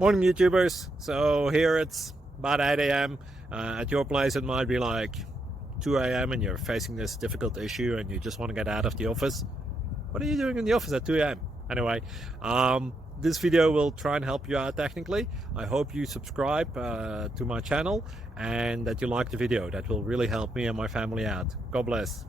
Morning YouTubers. So here it's about 8 a.m. At your place it might be like 2 a.m. and you're facing this difficult issue and you just want to get out of the office. What are you doing in the office at 2 a.m.? Anyway, this video will try and help you out technically. I hope you subscribe to my channel and that you like the video. That will really help me and my family out. God bless.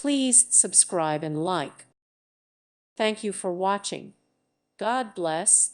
Please subscribe and like. Thank you for watching. God bless.